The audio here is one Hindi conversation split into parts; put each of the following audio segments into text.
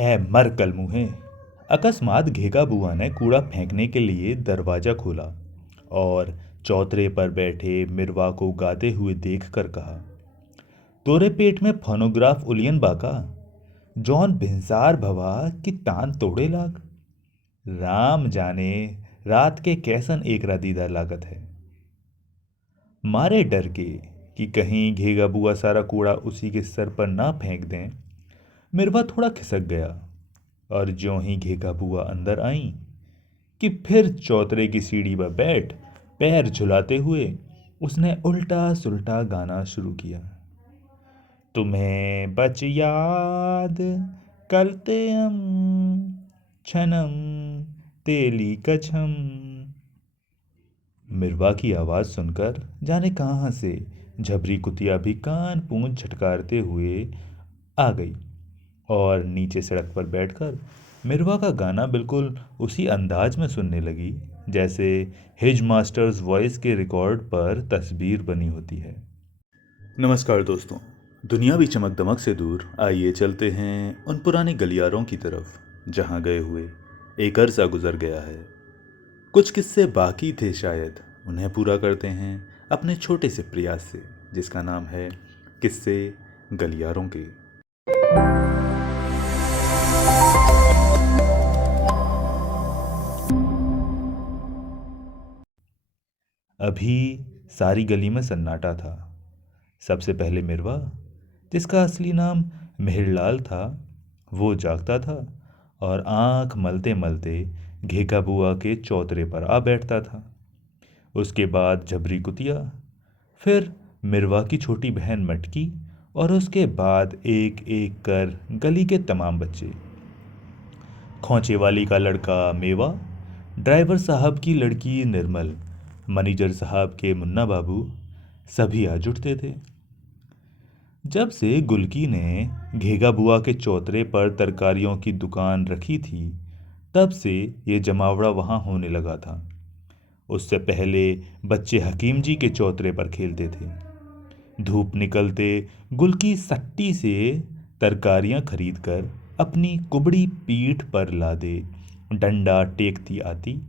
ऐ मर कल मुँहे। अकस्मात घेगा बुआ ने कूड़ा फेंकने के लिए दरवाजा खोला और चौतरे पर बैठे मिरवा को गाते हुए देखकर कहा, तोरे पेट में फोनोग्राफ उलियन बाका, जौन भिंसार भवा कि तान तोड़े लाग। राम जाने रात के कैसन एक दीदा लागत है। मारे डर के कि कहीं घेगा बुआ सारा कूड़ा उसी के सर पर ना फेंक दें, मिरवा थोड़ा खिसक गया और ज्यों ही घेगा बुआ अंदर आई कि फिर चौतरे की सीढ़ी पर बैठ पैर झुलाते हुए उसने उल्टा सुल्टा गाना शुरू किया। तुम्हें बच याद करते हम छनम तेली कछम। मिरवा की आवाज़ सुनकर जाने कहाँ से झबरी कुतिया भी कान पूंछ झटकारते हुए आ गई और नीचे सड़क पर बैठकर मिरवा का गाना बिल्कुल उसी अंदाज में सुनने लगी जैसे हिज मास्टर्स वॉइस के रिकॉर्ड पर तस्वीर बनी होती है। नमस्कार दोस्तों, दुनियावी चमक दमक से दूर आइए चलते हैं उन पुरानी गलियारों की तरफ जहां गए हुए एक अरसा गुजर गया है। कुछ किस्से बाकी थे, शायद उन्हें पूरा करते हैं अपने छोटे से प्रयास से, जिसका नाम है किस्से गलियारों के। अभी सारी गली में सन्नाटा था। सबसे पहले मिरवा, जिसका असली नाम मेहरलाल था, वो जागता था और आंख मलते मलते घेका बुआ के चौतरे पर आ बैठता था। उसके बाद झबरी कुतिया, फिर मिरवा की छोटी बहन मटकी और उसके बाद एक एक कर गली के तमाम बच्चे। खोंचे वाली का लड़का मेवा, ड्राइवर साहब की लड़की निर्मल, मैनेजर साहब के मुन्ना बाबू, सभी आ जुटते थे। जब से गुलकी ने घेगा बुआ के चौतरे पर तरकारियों की दुकान रखी थी, तब से ये जमावड़ा वहाँ होने लगा था। उससे पहले बच्चे हकीम जी के चौतरे पर खेलते थे। धूप निकलते गुलकी सट्टी से तरकारियां खरीदकर अपनी कुबड़ी पीठ पर लादे डंडा टेकती आती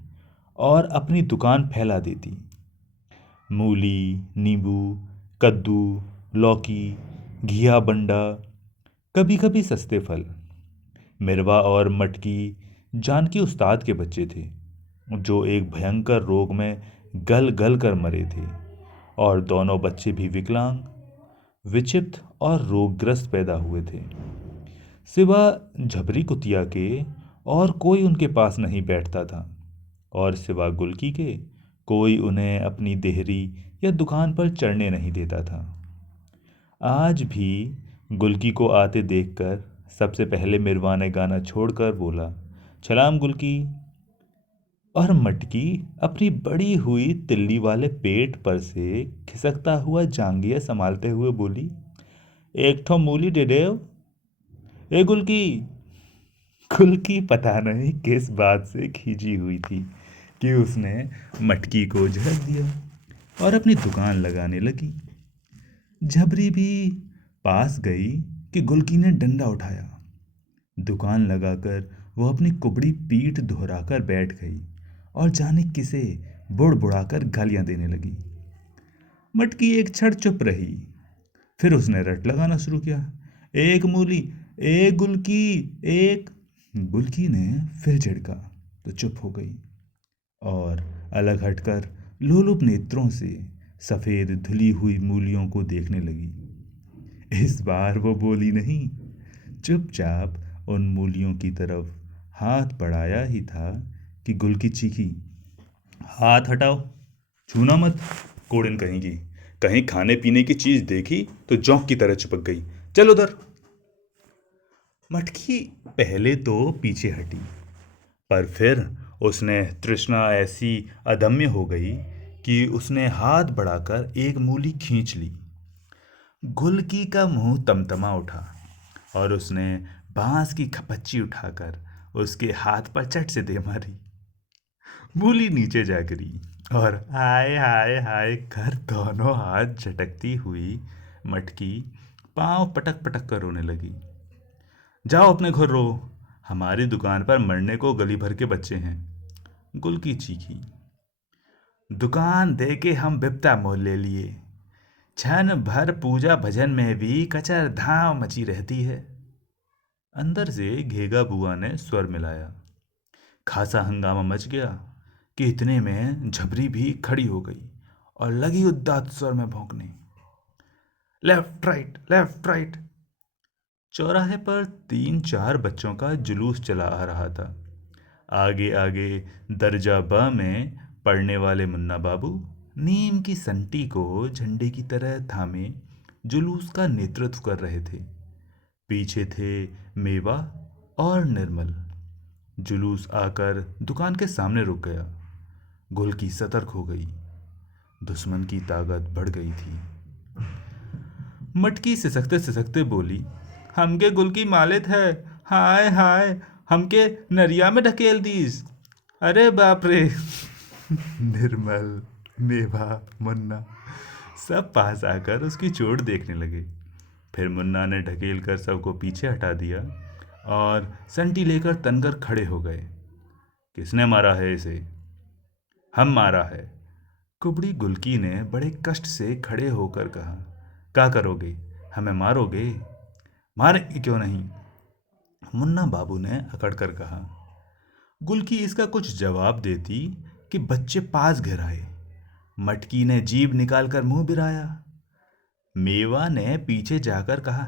और अपनी दुकान फैला देती। मूली, नींबू, कद्दू, लौकी, घिया बंडा, कभी कभी सस्ते फल। मिरवा और मटकी जानकी उस्ताद के बच्चे थे, जो एक भयंकर रोग में गल गल कर मरे थे, और दोनों बच्चे भी विकलांग, विक्षिप्त और रोगग्रस्त पैदा हुए थे। सिवा झबरी कुतिया के और कोई उनके पास नहीं बैठता था, और सिवा गुलकी के कोई उन्हें अपनी देहरी या दुकान पर चढ़ने नहीं देता था। आज भी गुलकी को आते देखकर सबसे पहले मिरवा ने गाना छोड़कर बोला, सलाम गुलकी। और मटकी अपनी बड़ी हुई तिल्ली वाले पेट पर से खिसकता हुआ जांघिया संभालते हुए बोली, एक ठो मूली दे देव। ए गुलकी। गुलकी पता नहीं किस बात से खींची हुई थी कि उसने मटकी को झड़क दिया और अपनी दुकान लगाने लगी। झबरी भी पास गई कि गुलकी ने डंडा उठाया। दुकान लगाकर वो अपनी कुबड़ी पीठ दोहराकर बैठ गई और जाने किसे बुड़बुड़ाकर गालियां देने लगी। मटकी एक क्षण चुप रही, फिर उसने रट लगाना शुरू किया, एक मूली, एक गुलकी, एक। गुलकी ने फिर झिड़का तो चुप हो गई और अलग हटकर लोलुप नेत्रों से सफेद धुली हुई मूलियों को देखने लगी। इस बार वो बोली नहीं, चुपचाप उन मूलियों की तरफ हाथ बढ़ाया ही था कि गुलकी चीखी, हाथ हटाओ, छूना मत, कोड़न कहेंगी। कहीं खाने पीने की चीज देखी तो जोंक की तरह चिपक गई, चल उधर। मटकी पहले तो पीछे हटी, पर फिर उसने तृष्णा ऐसी अदम्य हो गई कि उसने हाथ बढ़ाकर एक मूली खींच ली। गुलकी का मुंह तमतमा उठा और उसने बांस की खपच्ची उठाकर उसके हाथ पर चट से दे मारी। मूली नीचे जा गिरी और हाय हाय हाय कर दोनों हाथ झटकती हुई मटकी पांव पटक पटक कर रोने लगी। जाओ अपने घर रो, हमारी दुकान पर मरने को गली भर के बच्चे हैं। गुलकी चीखी। दुकान दे के हम बिपता मोल ले लिए। क्षण भर पूजा भजन में भी कचर धाम मची रहती है। अंदर से घेगा बुआ ने स्वर मिलाया। खासा हंगामा मच गया कि इतने में झबरी भी खड़ी हो गई और लगी उदात स्वर में भौंकने। Left right, left right. चौराहे पर 3-4 बच्चों का जुलूस चला आ रहा था। आगे आगे दर्जा ब में पढ़ने वाले मुन्ना बाबू नीम की संटी को झंडे की तरह थामे जुलूस का नेतृत्व कर रहे थे। पीछे थे मेवा और निर्मल। जुलूस आकर दुकान के सामने रुक गया। गुलकी सतर्क हो गई। दुश्मन की ताकत बढ़ गई थी। मटकी सिसकते सिसकते बोली, हमके गुलकी मालित है। हाय हाय, हमके नरिया में ढकेल दीस। अरे बाप रे। निर्मल, मेवा, मुन्ना सब पास आकर उसकी चोट देखने लगे। फिर मुन्ना ने ढकेल कर सबको पीछे हटा दिया और संटी लेकर तनकर खड़े हो गए। किसने मारा है इसे? हम मारा है। कुबड़ी गुलकी ने बड़े कष्ट से खड़े होकर कहा। क्या करोगे? हमें मारोगे? मारेंगे क्यों नहीं? मुन्ना बाबू ने अकड़ कर कहा। गुलकी इसका कुछ जवाब देती कि बच्चे पास घेर आए। मटकी ने जीभ निकालकर मुंह बिराया। मेवा ने पीछे जाकर कहा,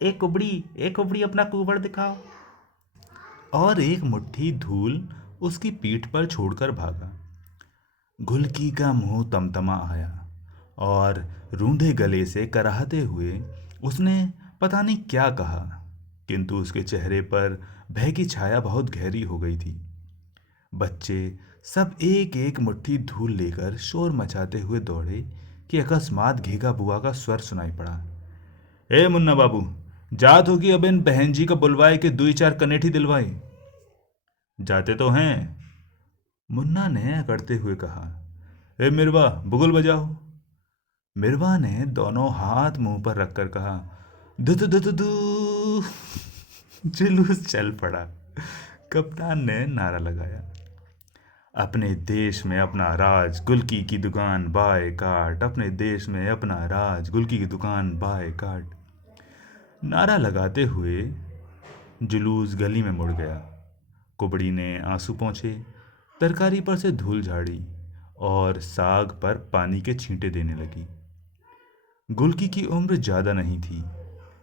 एक कुबड़ी अपना कुबड़ दिखाओ। और एक मुट्ठी धूल उसकी पीठ पर छोड़कर भागा। गुलकी का मुंह तमतमा आया और रूंधे गले से कराहते हुए उसने पता नहीं क्या कहा, किंतु उसके चेहरे पर भय की छाया बहुत गहरी हो गई थी। बच्चे सब एक एक मुट्ठी धूल लेकर शोर मचाते हुए दौड़े कि अकस्मात घेगा बुआ का स्वर सुनाई पड़ा। ए मुन्ना बाबू, जात होगी अब इन बहन जी का बुलवाए के 2-4 कनेठी दिलवाए। जाते तो हैं, मुन्ना ने अकड़ते हुए कहा। ए मिरवा, बुगुल बजाओ। मिरवा ने दोनों हाथ मुंह पर रखकर कहा, दुदु दुदु दू। जुलूस चल पड़ा। कप्तान ने नारा लगाया, अपने देश में अपना राज, गुलकी की दुकान बाय काट। अपने देश में अपना राज, गुलकी की दुकान बाय काट। नारा लगाते हुए जुलूस गली में मुड़ गया। कुबड़ी ने आंसू पोंछे, तरकारी पर से धूल झाड़ी और साग पर पानी के छींटे देने लगी। गुलकी की उम्र ज़्यादा नहीं थी,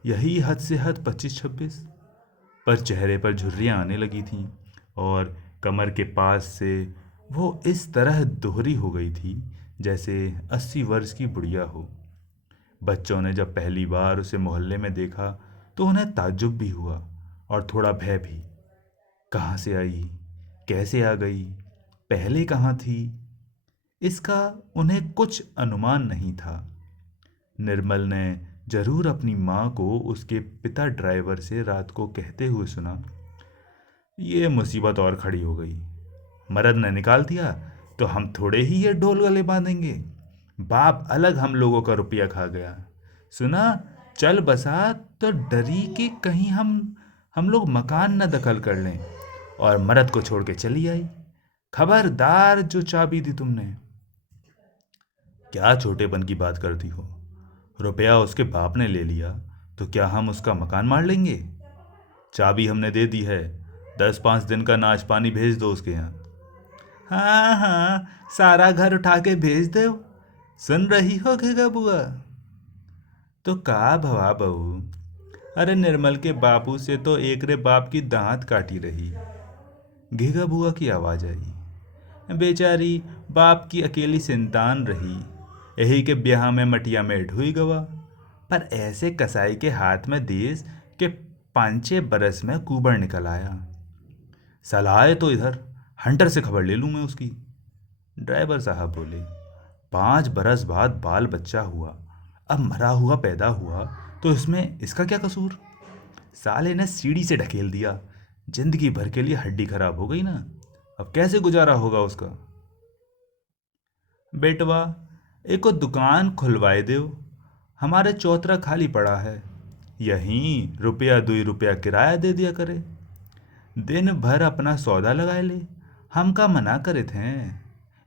यही हद से हद 25-26, पर चेहरे पर झुर्रियाँ आने लगी थीं और कमर के पास से वो इस तरह दोहरी हो गई थी जैसे 80 वर्ष की बुढ़िया हो। बच्चों ने जब पहली बार उसे मोहल्ले में देखा तो उन्हें ताज्जुब भी हुआ और थोड़ा भय भी। कहाँ से आई, कैसे आ गई, पहले कहाँ थी, इसका उन्हें कुछ अनुमान नहीं था। निर्मल ने जरूर अपनी माँ को उसके पिता ड्राइवर से रात को कहते हुए सुना, ये मुसीबत और खड़ी हो गई। मर्द ने निकाल दिया तो हम थोड़े ही ये ढोल गले बांधेंगे। बाप अलग हम लोगों का रुपया खा गया। सुना चल बसा तो डरी कि कहीं हम लोग मकान न दखल कर लें, और मर्द को छोड़ के चली आई। खबरदार जो चाबी दी तुमने। क्या छोटेपन की बात करती हो? रुपया उसके बाप ने ले लिया तो क्या हम उसका मकान मार लेंगे? चाबी हमने दे दी है, 10-5 दिन का नाच पानी भेज दो उसके यहाँ। हाँ हाँ, सारा घर उठा के भेज दो। सुन रही हो घेगा बुआ? तो का भवा बहू, अरे निर्मल के बापू से तो एक रे बाप की दांत काटी रही। घेगा बुआ की आवाज आई। बेचारी बाप की अकेली संतान रही, यही के ब्याह में मटिया में ढुई गवा। पर ऐसे कसाई के हाथ में देश के 5-6 बरस में कुबड़ निकल आया। सलाह तो इधर हंटर से खबर ले लूँ मैं उसकी। ड्राइवर साहब बोले, 5 बरस बाद बाल बच्चा हुआ, अब मरा हुआ पैदा हुआ तो इसमें इसका क्या कसूर? साले ने सीढ़ी से ढकेल दिया, जिंदगी भर के लिए हड्डी खराब हो गई ना, अब कैसे गुजारा होगा उसका? बेटवा, एको दुकान खुलवाए दो, हमारे चौतरा खाली पड़ा है, यहीं ₹1-2 रुपया किराया दे दिया करे। दिन भर अपना सौदा लगाए ले। हम का मना करे थे।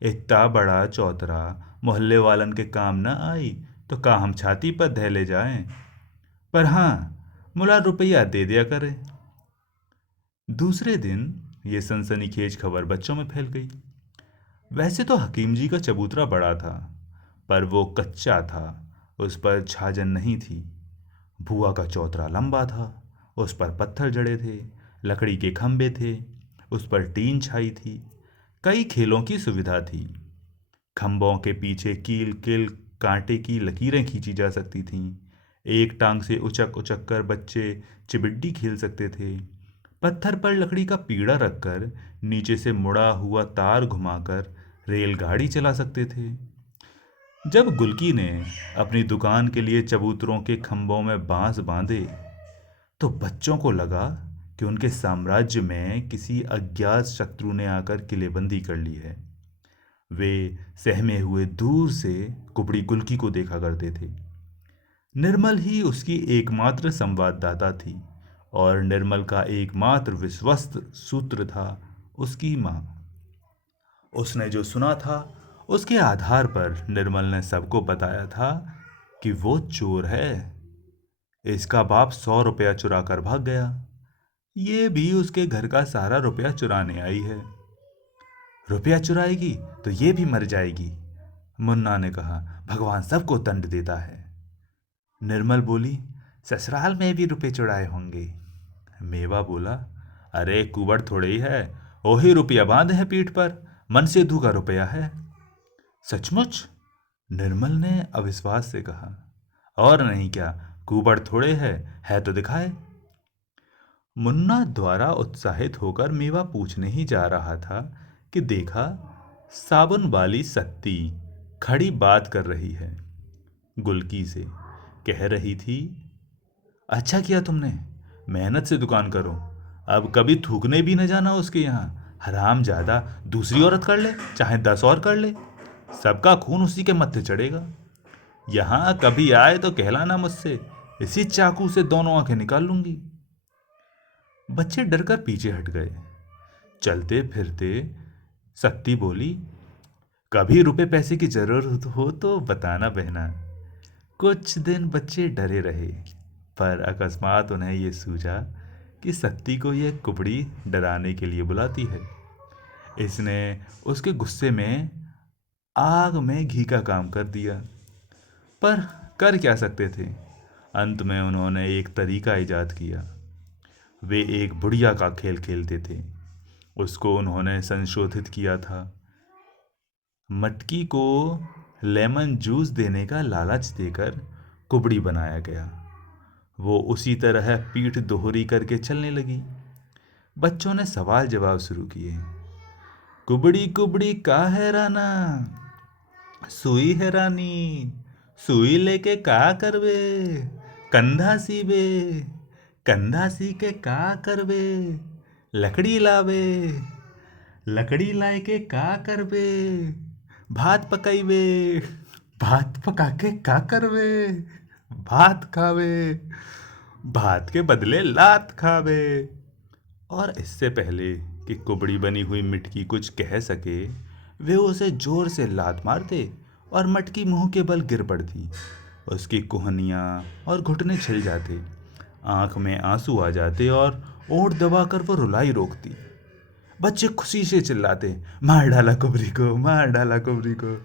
इतना बड़ा चौतरा मोहल्ले वालन के काम न आई तो का हम छाती पर धै ले जाएं। पर हाँ, मुला रुपया दे दिया करे। दूसरे दिन ये सनसनीखेज खबर बच्चों में फैल गई। वैसे तो हकीम जी का चबूतरा बड़ा था, पर वो कच्चा था, उस पर छाजन नहीं थी। बुआ का चौतरा लंबा था, उस पर पत्थर जड़े थे, लकड़ी के खंभे थे, उस पर टीन छाई थी। कई खेलों की सुविधा थी। खंभों के पीछे कील किल कांटे की लकीरें खींची जा सकती थीं। एक टांग से उचक उचक कर बच्चे चिबिड्डी खेल सकते थे। पत्थर पर लकड़ी का पीड़ा रखकर नीचे से मुड़ा हुआ तार घुमाकर रेलगाड़ी चला सकते थे। जब गुलकी ने अपनी दुकान के लिए चबूतरों के खंभों में बांस बांधे तो बच्चों को लगा कि उनके साम्राज्य में किसी अज्ञात शत्रु ने आकर किलेबंदी कर ली है। वे सहमे हुए दूर से कुबड़ी गुलकी को देखा करते थे। निर्मल ही उसकी एकमात्र संवाददाता थी और निर्मल का एकमात्र विश्वस्त सूत्र था उसकी माँ। उसने जो सुना था उसके आधार पर निर्मल ने सबको बताया था कि वो चोर है। इसका बाप 100 रुपया चुरा कर भाग गया। ये भी उसके घर का सारा रुपया चुराने आई है। रुपया चुराएगी तो ये भी मर जाएगी, मुन्ना ने कहा। भगवान सबको दंड देता है। निर्मल बोली, ससुराल में भी रुपए चुराए होंगे। मेवा बोला, अरे कुबड़ थोड़े ही है, वही रुपया बांधे है पीठ पर, मन से धू का रुपया है। सचमुच? निर्मल ने अविश्वास से कहा। और नहीं क्या, कुबड़ थोड़े है तो दिखाए। मुन्ना द्वारा उत्साहित होकर मेवा पूछने ही जा रहा था कि देखा साबुन वाली सत्ती खड़ी बात कर रही है गुलकी से। कह रही थी, अच्छा किया तुमने, मेहनत से दुकान करो, अब कभी थूकने भी न जाना उसके यहाँ। हराम ज्यादा दूसरी औरत कर ले चाहे 10 और कर ले, सबका खून उसी के मत्थे चढ़ेगा। यहाँ कभी आए तो कहलाना मुझसे, इसी चाकू से दोनों आंखें निकाल लूंगी। बच्चे डरकर पीछे हट गए। चलते फिरते सत्ती बोली, कभी रुपए पैसे की जरूरत हो तो बताना बहना। कुछ दिन बच्चे डरे रहे, पर अकस्मात उन्हें ये सूझा कि सत्ती को यह कुबड़ी डराने के लिए बुलाती है। इसने उसके गुस्से में आग में घी का काम कर दिया। पर कर क्या सकते थे। अंत में उन्होंने एक तरीका इजाद किया। वे एक बुढ़िया का खेल खेलते थे। उसको उन्होंने संशोधित किया था। मटकी को लेमन जूस देने का लालच देकर कुबड़ी बनाया गया। वो उसी तरह पीठ दोहरी करके चलने लगी। बच्चों ने सवाल जवाब शुरू किए। कुबड़ी कुबड़ी का है राना, सुई है रानी, सुई लेके का करवे, कंधा सीबे, कंधा सी के का करवे, लकड़ी लावे, लकड़ी लाए के का करवे, भात पकाइबे, भात पका के का करवे, भात खावे, भात के बदले लात खावे। और इससे पहले कि कुबड़ी बनी हुई मिटकी कुछ कह सके, वे उसे जोर से लात मारते और मटकी मुंह के बल गिर पड़ती। उसकी कोहनियाँ और घुटने छिल जाते, आंख में आंसू आ जाते और ओठ दबाकर वो रुलाई रोकती। बच्चे खुशी से चिल्लाते, मार डाला कुबरी को, मार डाला कुबरी को।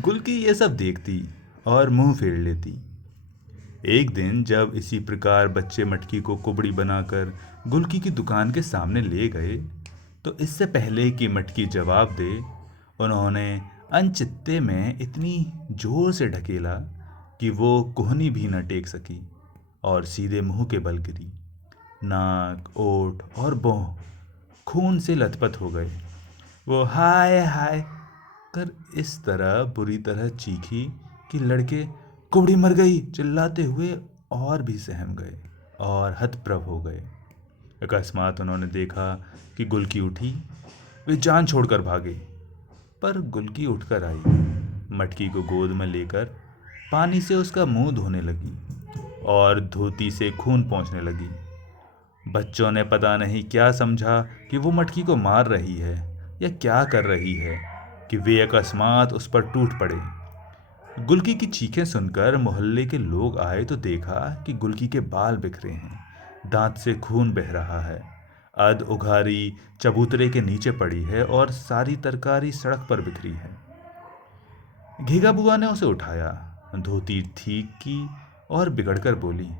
गुलकी ये सब देखती और मुंह फेर लेती। एक दिन जब इसी प्रकार बच्चे मटकी को कुबड़ी बनाकर गुलकी की दुकान के सामने ले गए, तो इससे पहले कि मटकी जवाब दे, उन्होंने अनचित्ते में इतनी जोर से ढकेला कि वो कोहनी भी न टेक सकी और सीधे मुंह के बल गिरी। नाक, ओठ और भौं खून से लथपथ हो गए। वो हाय हाय कर इस तरह बुरी तरह चीखी कि लड़के कुबड़ी मर गई चिल्लाते हुए और भी सहम गए और हतप्रभ हो गए। अकस्मात उन्होंने देखा कि गुलकी उठी। वे जान छोड़कर भागे, पर गुलकी उठकर आई, मटकी को गोद में लेकर पानी से उसका मुंह धोने लगी और धोती से खून पोंछने लगी। बच्चों ने पता नहीं क्या समझा कि वो मटकी को मार रही है या क्या कर रही है कि वे अकस्मात उस पर टूट पड़े। गुलकी की चीखें सुनकर मोहल्ले के लोग आए तो देखा कि गुलकी के बाल बिखरे हैं, दांत से खून बह रहा है, अध उघारी चबूतरे के नीचे पड़ी है और सारी तरकारी सड़क पर बिखरी है। घीगा बुआ ने उसे उठाया, धोती ठीक की और बिगड़कर बोली,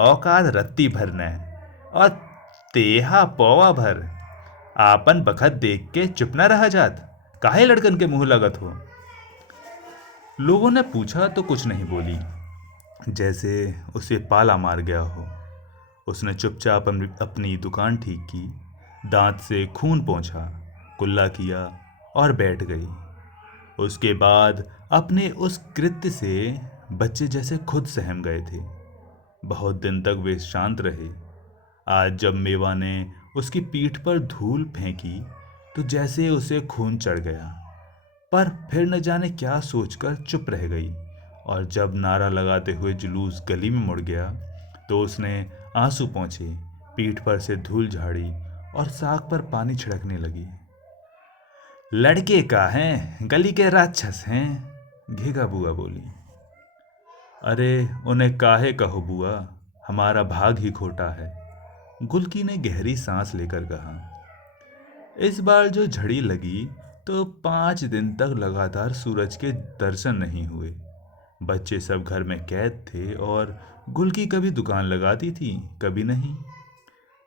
औकात रत्ती भर ने और तेहा पौवा भर, आपन बखत देख के चुप न रहा जात, काहे लड़कन के मुंह लगत हो। लोगों ने पूछा तो कुछ नहीं बोली, जैसे उसे पाला मार गया हो। उसने चुपचाप अपनी दुकान ठीक की, दांत से खून पोंछा, कुल्ला किया और बैठ गई। उसके बाद अपने उस कृत्य से बच्चे जैसे खुद सहम गए थे। बहुत दिन तक वे शांत रहे। आज जब मेवा ने उसकी पीठ पर धूल फेंकी तो जैसे उसे खून चढ़ गया, पर फिर न जाने क्या सोचकर चुप रह गई। और जब नारा लगाते हुए जुलूस गली में मुड़ गया तो उसने आंसू पोंछे, पीठ पर से धूल झाड़ी और साग पर पानी छिड़कने लगी। लड़के का हैं, गली के राक्षस हैं, घेगा बुआ बोली। अरे उन्हें काहे कहो बुआ, हमारा भाग ही खोटा है, गुलकी ने गहरी सांस लेकर कहा। इस बार जो झड़ी लगी तो 5 दिन तक लगातार सूरज के दर्शन नहीं हुए। बच्चे सब घर में कैद थे और गुलकी कभी दुकान लगाती थी, कभी नहीं।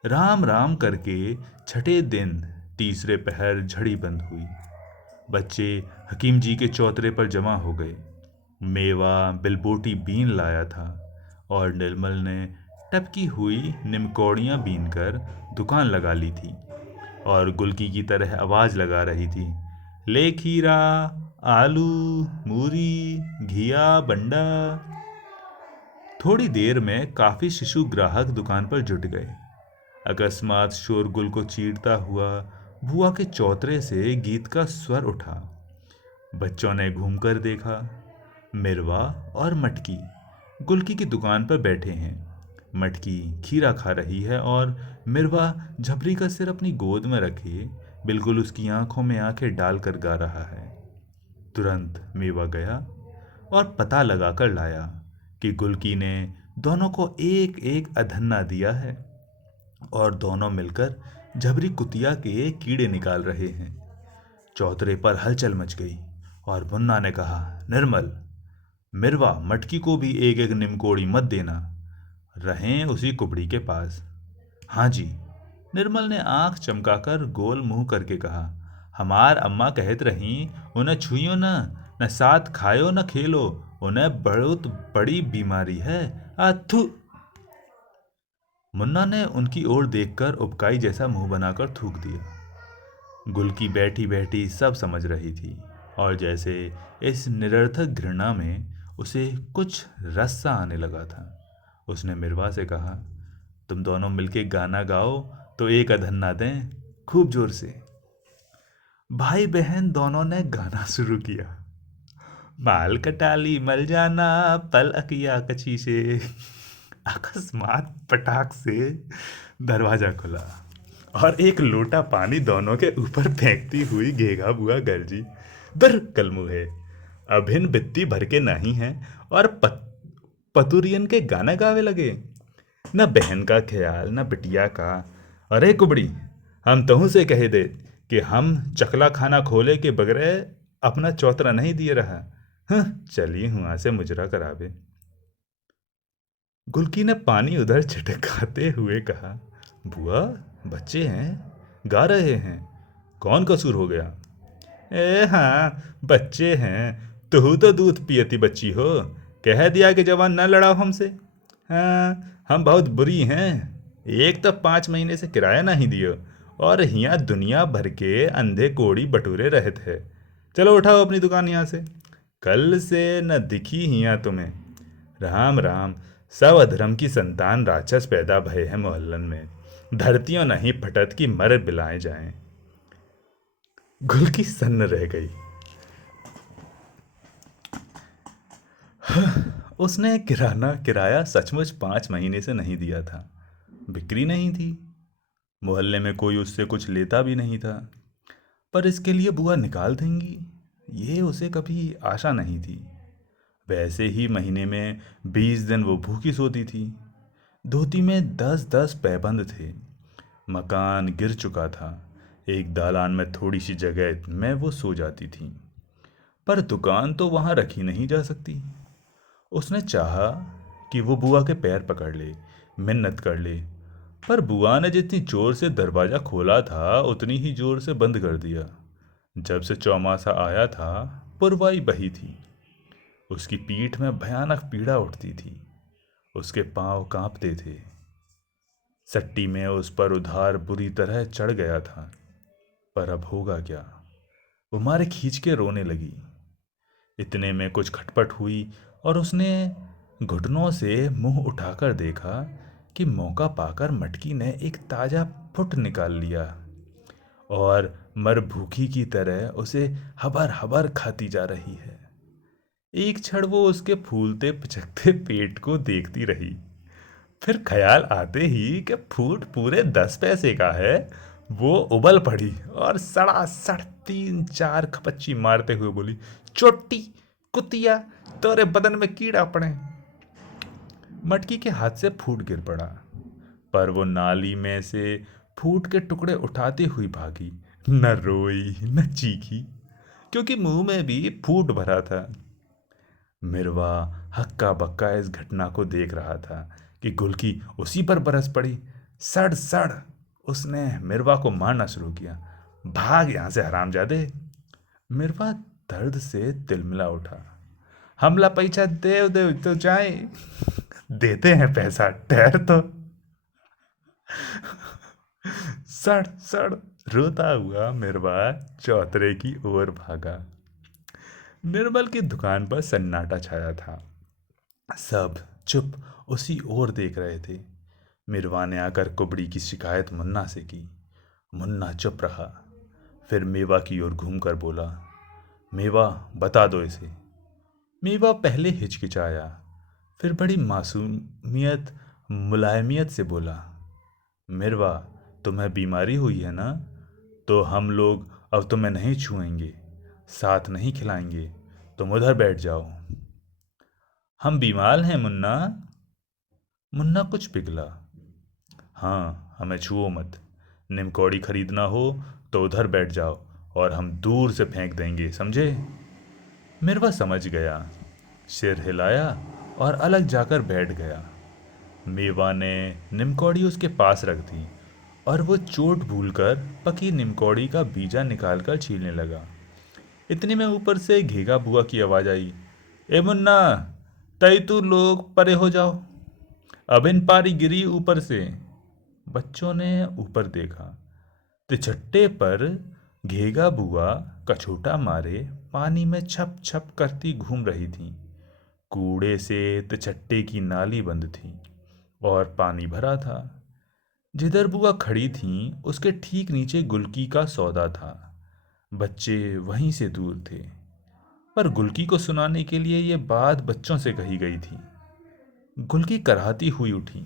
राम राम करके छठे दिन तीसरे पहर झड़ी बंद हुई। बच्चे हकीम जी के चौतरे पर जमा हो गए। मेवा बिलबोटी बीन लाया था और निर्मल ने टपकी हुई निमकौड़ियाँ बीन कर दुकान लगा ली थी और गुलकी की तरह आवाज़ लगा रही थी, ले खीरा, आलू, मूरी, घिया, बंडा। थोड़ी देर में काफ़ी शिशु ग्राहक दुकान पर जुट गए। अकस्मात शोरगुल को चीरता हुआ बुआ के चौतरे से गीत का स्वर उठा। बच्चों ने घूमकर देखा, मिरवा और मटकी गुलकी की दुकान पर बैठे हैं। मटकी खीरा खा रही है और मिरवा झबरी का सिर अपनी गोद में रखे बिल्कुल उसकी आंखों में आंखें डालकर गा रहा है। तुरंत मेवा गया और पता लगाकर लाया कि गुलकी ने दोनों को एक एक अधन्ना दिया है और दोनों मिलकर झबरी कुतिया के कीड़े निकाल रहे हैं। चौतरे पर हलचल मच गई और मुन्ना ने कहा, निर्मल, मिरवा मटकी को भी एक एक निमकोड़ी मत देना, रहें उसी कुबड़ी के पास। हाँ जी, निर्मल ने आंख चमकाकर गोल मुंह करके कहा, हमार अम्मा कहत रही, उन्हें छुइयो न साथ खायो न खेलो, उन्हें बहुत बड़ी बीमारी है। अथु। मुन्ना ने उनकी ओर देखकर उपकाई जैसा मुंह बनाकर थूक दिया। गुलकी बैठी बैठी सब समझ रही थी और जैसे इस निरर्थक घृणा में उसे कुछ रस सा आने लगा था। उसने मिरवा से कहा, तुम दोनों मिलके गाना गाओ तो एक अधन्ना दें, खूब जोर से। भाई बहन दोनों ने गाना शुरू किया। माल कटाली मल जाना पल अकिया कची से। अकस्मात पटाख से दरवाजा खुला और एक लोटा पानी दोनों के ऊपर फेंकती हुई घेगा बुआ गरजी, दर कलमुहे, अभिन बित्ती भर के नहीं है और पतुरियन के गाना गावे लगे। न बहन का ख्याल न बिटिया का। अरे कुबड़ी, हम तहु से कहे दे कि हम चकला खाना खोले के बगैर अपना चौतरा नहीं दिए रहा। हाँ, चलिए वहां से मुजरा करावे। गुलकी ने पानी उधर छिटकाते हुए कहा, बुआ बच्चे हैं, गा रहे हैं, कौन कसूर हो गया। ए हाँ, बच्चे हैं, तू तो दूध पियती बच्ची हो, कह दिया कि जवान न लड़ाओ हमसे। हाँ, हम बहुत बुरी हैं, एक तो 5 महीने से किराया नहीं दियो और यहाँ दुनिया भर के अंधे कोड़ी बटूरे रहते हैं। चलो उठाओ अपनी दुकान यहाँ से, कल से न दिखी हियाँ तुम्हें। राम राम, सब अधर्म की संतान राक्षस पैदा भये हैं मोहल्लन में, धरतियों नहीं फटत की मर बिलाए जाएं। गुलकी सन्न रह गई। उसने किराया सचमुच 5 महीने से नहीं दिया था बिक्री नहीं थी। मोहल्ले में कोई उससे कुछ लेता भी नहीं था। पर इसके लिए बुआ निकाल देंगी, ये उसे कभी आशा नहीं थी। वैसे ही महीने में 20 दिन वो भूखी सोती थी। धोती में 10-10 पैबंद थे। मकान गिर चुका था। एक दालान में थोड़ी सी जगह में वो सो जाती थी। पर दुकान तो वहां रखी नहीं जा सकती। उसने चाहा कि वो बुआ के पैर पकड़ ले, मिन्नत कर ले। पर बुआ ने जितनी जोर से दरवाजा खोला था उतनी ही जोर से बंद कर दिया। जब से चौमासा आया था, पुरवाई बही थी। उसकी पीठ में भयानक पीड़ा उठती थी। उसके पांव कांपते थे। सट्टी में उस पर उधार बुरी तरह चढ़ गया था। पर अब होगा क्या? वो मारे खींच के रोने लगी। इतने में कुछ खटपट हुई और उसने घुटनों से मुंह उठाकर देखा कि मौका पाकर मटकी ने एक ताजा फुट निकाल लिया और मर भूखी की तरह उसे हबर हबर खाती जा रही है। एक क्षण वो उसके फूलते पिचकते पेट को देखती रही। फिर ख्याल आते ही कि फूट पूरे 10 पैसे का है, वो उबल पड़ी और सड़ासड़ 3-4 खपच्ची मारते हुए बोली, चोटी कुतिया, तेरे बदन में कीड़ा पड़े। मटकी के हाथ से फूट गिर पड़ा। पर वो नाली में से फूट के टुकड़े उठाती हुई भागी। न रोई न चीखी, क्योंकि मुंह में भी फूट भरा था। मिरवा हक्का बक्का इस घटना को देख रहा था कि गुलकी उसी पर बरस पड़ी। सड़ सड़ उसने मिरवा को मारना शुरू किया। भाग यहां से हरामजादे। मिरवा दर्द से तिलमिला उठा। हमला पैसा देव देव तो जाए। देते हैं पैसा, ठहर तो। सड़ सड़ रोता हुआ मिरवा चौतरे की ओर भागा। निर्मल की दुकान पर सन्नाटा छाया था। सब चुप उसी ओर देख रहे थे। मिरवा ने आकर कुबड़ी की शिकायत मुन्ना से की। मुन्ना चुप रहा। फिर मेवा की ओर घूमकर बोला, मेवा बता दो इसे। मेवा पहले हिचकिचाया, फिर बड़ी मासूमियत मुलायमियत से बोला, मिरवा तुम्हें बीमारी हुई है ना, तो हम लोग अब तुम्हें नहीं छुएंगे, साथ नहीं खिलाएंगे, तुम उधर बैठ जाओ। हम बीमार हैं मुन्ना। मुन्ना कुछ पिघला। हाँ, हमें छुओ मत। निमकौड़ी खरीदना हो तो उधर बैठ जाओ और हम दूर से फेंक देंगे, समझे? मिरवा समझ गया, सिर हिलाया और अलग जाकर बैठ गया। मेवा ने निमकौड़ी उसके पास रख दी और वो चोट भूलकर पकी निमकौड़ी का बीजा निकालकर छीलने लगा। इतने में ऊपर से घेगा बुआ की आवाज आई, ए मुन्ना, तई तू लोग परे हो जाओ, अब इन पारी गिरी ऊपर से। बच्चों ने ऊपर देखा। तिछट्टे पर घेगा बुआ कछोटा मारे पानी में छप छप करती घूम रही थी। कूड़े से तिछट्टे की नाली बंद थी और पानी भरा था। जिधर बुआ खड़ी थीं उसके ठीक नीचे गुलकी का सौदा था। बच्चे वहीं से दूर थे, पर गुलकी को सुनाने के लिए ये बात बच्चों से कही गई थी। गुलकी कराहती हुई उठी।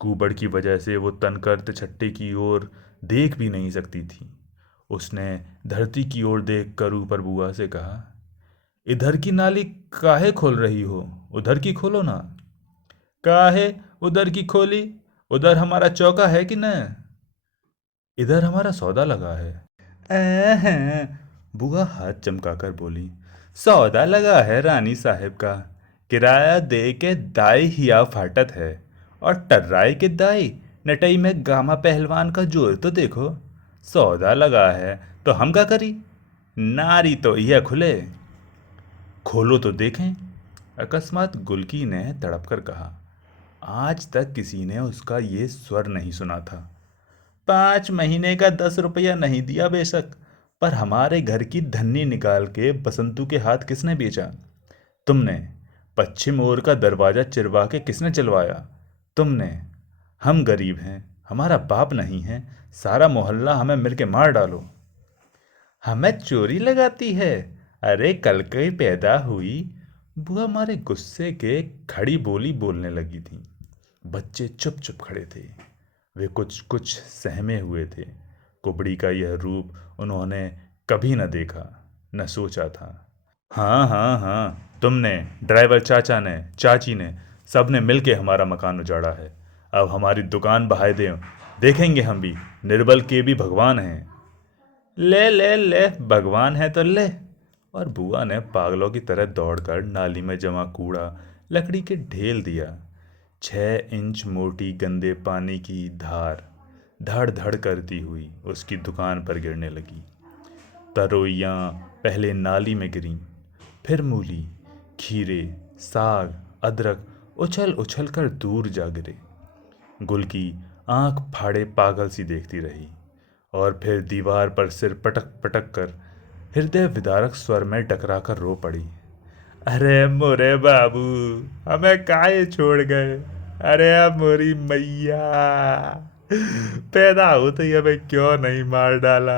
कुबड़ की वजह से वो तनकर तिछट्टे की ओर देख भी नहीं सकती थी। उसने धरती की ओर देख कर ऊपर बुआ से कहा, इधर की नाली काहे खोल रही हो, उधर की खोलो ना। काहे उधर की खोली, उधर हमारा चौका है कि न, इधर हमारा सौदा लगा है। बुआ हाथ चमकाकर बोली, सौदा लगा है रानी साहब का, किराया दे के दाई हिया फाटत है, और टर्राई के दाई नटई में गामा पहलवान का जोर तो देखो। सौदा लगा है तो हम क्या करी, नारी तो यह खुले, खोलो तो देखें। अकस्मात गुलकी ने तड़प कर कहा। आज तक किसी ने उसका ये स्वर नहीं सुना था। 5 महीने का 10 रुपया नहीं दिया बेशक, पर हमारे घर की धन्नी निकाल के बसंतू के हाथ किसने बेचा? तुमने। पश्चिम ओर का दरवाजा चिरवा के किसने चलवाया? तुमने। हम गरीब हैं, हमारा बाप नहीं है, सारा मोहल्ला हमें मिलके मार डालो। हमें चोरी लगाती है, अरे कल कई पैदा हुई। बुआ मारे गुस्से के खड़ी बोली बोलने लगी थी। बच्चे चुप चुप खड़े थे। वे कुछ कुछ सहमे हुए थे। कुबड़ी का यह रूप उन्होंने कभी न देखा, न सोचा था। हाँ हाँ हाँ, तुमने, ड्राइवर चाचा ने, चाची ने, सब ने मिल के हमारा मकान उजाड़ा है। अब हमारी दुकान बहाय दे, देखेंगे हम भी, निर्बल के भी भगवान हैं। ले ले ले, भगवान है तो ले। और बुआ ने पागलों की तरह दौड़कर नाली में जमा कूड़ा लकड़ी के ढेल दिया। 6 इंच मोटी गंदे पानी की धार धड़ धड़ करती हुई उसकी दुकान पर गिरने लगी। तरोइयाँ पहले नाली में गिरीं, फिर मूली, खीरे, साग, अदरक उछल उछल कर दूर जा गिरे। गुल की आंख फाड़े पागल सी देखती रही और फिर दीवार पर सिर पटक पटक कर हृदय विदारक स्वर में टकरा कर रो पड़ी। अरे मोरे बाबू, हमें काहे छोड़ गए? अरे अब मोरी मैया, पैदा होते ही हमें क्यों नहीं मार डाला?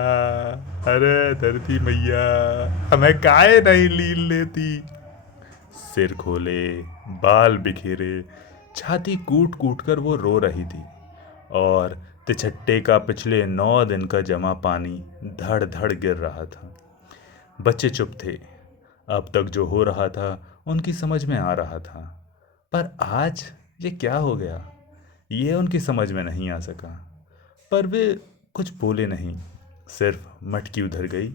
अरे धरती मैया, हमें काहे नहीं लील लेती? सिर खोले, बाल बिखेरे, छाती कूट कूट कर वो रो रही थी और तिछट्टे का पिछले 9 दिन का जमा पानी धड़ धड़ गिर रहा था। बच्चे चुप थे। अब तक जो हो रहा था उनकी समझ में आ रहा था, पर आज ये क्या हो गया, ये उनकी समझ में नहीं आ सका। पर वे कुछ बोले नहीं, सिर्फ मटकी उधर गई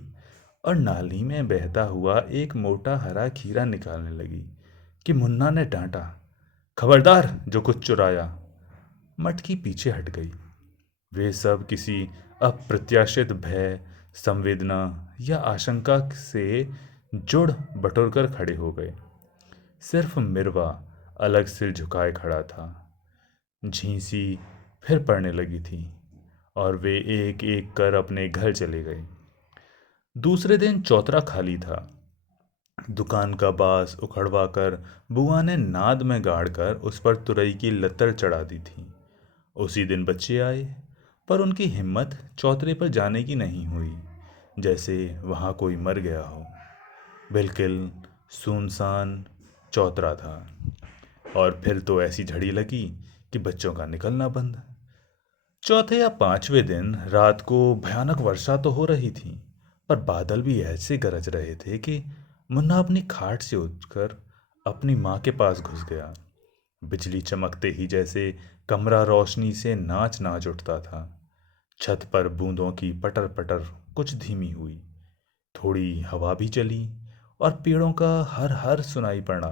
और नाली में बहता हुआ एक मोटा हरा खीरा निकालने लगी कि मुन्ना ने डांटा, खबरदार जो कुछ चुराया। मटकी पीछे हट गई। वे सब किसी अप्रत्याशित भय, संवेदना या आशंका से जुड़ बटोर कर खड़े हो गए। सिर्फ मिरवा अलग सिर झुकाए खड़ा था। झींसी फिर पड़ने लगी थी और वे एक एक कर अपने घर चले गए। दूसरे दिन चौतरा खाली था। दुकान का बास उखड़वा कर बुआ ने नाद में गाड़ कर उस पर तुरई की लत्तर चढ़ा दी थी। उसी दिन बच्चे आए, पर उनकी हिम्मत चौतरे पर जाने की नहीं हुई, जैसे वहाँ कोई मर गया हो। बिल्कुल सुनसान चौतरा था। और फिर तो ऐसी झड़ी लगी कि बच्चों का निकलना बंद। चौथे या 5वें दिन रात को भयानक वर्षा तो हो रही थी, पर बादल भी ऐसे गरज रहे थे कि मुन्ना अपनी खाट से उठकर अपनी माँ के पास घुस गया। बिजली चमकते ही जैसे कमरा रोशनी से नाच नाच उठता था। छत पर बूंदों की पटर पटर कुछ धीमी हुई, थोड़ी हवा भी चली और पेड़ों का हर हर सुनाई पड़ा